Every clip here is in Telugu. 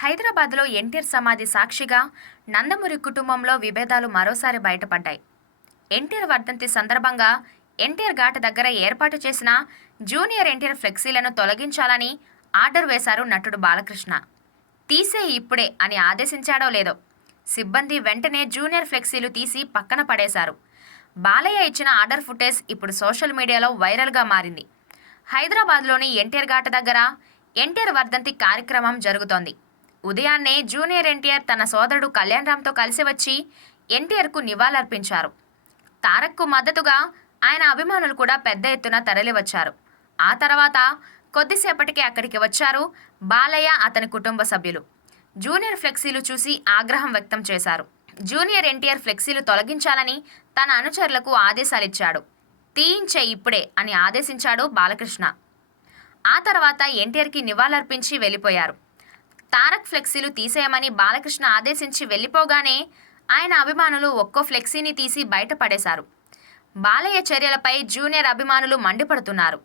హైదరాబాద్లో ఎన్టీఆర్ సమాధి సాక్షిగా నందమూరి కుటుంబంలో విభేదాలు మరోసారి బయటపడ్డాయి. ఎన్టీఆర్ వర్ధంతి సందర్భంగా ఎన్టీఆర్ ఘాట్ దగ్గర ఏర్పాటు చేసిన జూనియర్ ఎన్టీఆర్ ఫ్లెక్సీలను తొలగించాలని ఆర్డర్ వేశారు నటుడు బాలకృష్ణ. తీసే ఇప్పుడే అని ఆదేశించాడో లేదో సిబ్బంది వెంటనే జూనియర్ ఫ్లెక్సీలు తీసి పక్కన పడేశారు. బాలయ్య ఇచ్చిన ఆర్డర్ ఫుటేజ్ ఇప్పుడు సోషల్ మీడియాలో వైరల్గా మారింది. హైదరాబాద్లోని ఎన్టీఆర్ ఘాట్ దగ్గర ఎన్టీఆర్ వర్ధంతి కార్యక్రమం జరుగుతోంది. ఉదయాన్నే జూనియర్ ఎన్టీఆర్ తన సోదరుడు కళ్యాణ్ రామ్తో కలిసి వచ్చి ఎన్టీఆర్కు నివాళులర్పించారు. తారక్కు మద్దతుగా ఆయన అభిమానులు కూడా పెద్ద ఎత్తున తరలివచ్చారు. ఆ తర్వాత కొద్దిసేపటికి అక్కడికి వచ్చారు బాలయ్య అతని కుటుంబ సభ్యులు. జూనియర్ ఫ్లెక్సీలు చూసి ఆగ్రహం వ్యక్తం చేశారు. జూనియర్ ఎన్టీఆర్ ఫ్లెక్సీలు తొలగించాలని తన అనుచరులకు ఆదేశాలిచ్చాడు. తీయించే ఇప్పుడే అని ఆదేశించాడు బాలకృష్ణ. ఆ తర్వాత ఎన్టీఆర్కి నివాళులర్పించి వెళ్ళిపోయారు. తారక్ ఫ్లెక్సీలు తీసేయమని బాలకృష్ణ ఆదేశించి వెళ్ళిపోగానే ఆయన అభిమానులు ఒక్కో ఫ్లెక్సీని తీసి బయటపడేశారు బాలయ్య చర్యలపై జూనియర్ అభిమానులు మండిపడుతున్నారు.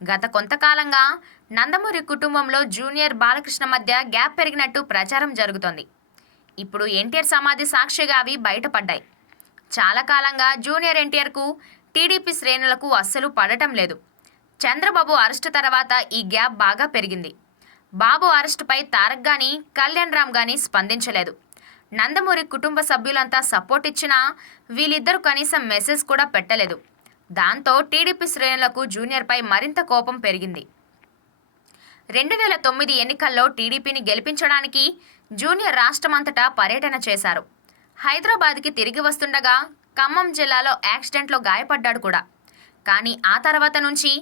గత కొంతకాలంగా నందమూరి కుటుంబంలో జూనియర్ బాలకృష్ణ మధ్య గ్యాప్ పెరిగినట్టు ప్రచారం జరుగుతోంది. ఇప్పుడు ఎన్టీఆర్ సమాధి సాక్షిగా అవి బయటపడ్డాయి. చాలా కాలంగా జూనియర్ ఎన్టీఆర్కు టీడీపీ శ్రేణులకు అస్సలు పడటం లేదు. చంద్రబాబు అరెస్టు తర్వాత ఈ గ్యాప్ బాగా పెరిగింది. బాబు అరెస్టుపై తారక్ గాని కళ్యాణ్ రామ్ గాని స్పందించలేదు. నందమూరి కుటుంబ సభ్యులంతా సపోర్ట్ ఇచ్చినా వీళ్ళిద్దరూ కనీసం మెసేజ్ కూడా పెట్టలేదు. దాంతో టీడీపీ శ్రేణులకు జూనియర్పై మరింత కోపం పెరిగింది. రెండు వేల తొమ్మిది ఎన్నికల్లో టీడీపీని గెలిపించడానికి జూనియర్ రాష్ట్రమంతటా పర్యటన చేశారు. హైదరాబాద్కి తిరిగి వస్తుండగా ఖమ్మం జిల్లాలో యాక్సిడెంట్లో గాయపడ్డాడు కూడా. కానీ ఆ తర్వాత నుంచి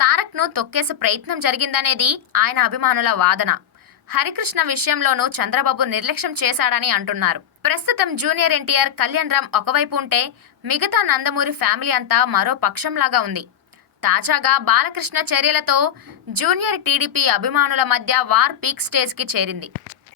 తారక్ను తొక్కేసే ప్రయత్నం జరిగిందనేది ఆయన అభిమానుల వాదన. హరికృష్ణ విషయంలోనూ చంద్రబాబు నిర్లక్ష్యం చేశాడని అంటున్నారు. ప్రస్తుతం జూనియర్ ఎన్టీఆర్ కళ్యాణ్ రామ్ ఒకవైపు ఉంటే మిగతా నందమూరి ఫ్యామిలీ అంతా మరో పక్షంలాగా ఉంది. తాజాగా బాలకృష్ణ చర్యలతో జూనియర్ టీడీపీ అభిమానుల మధ్య వార్ పీక్ స్టేజ్కి చేరింది.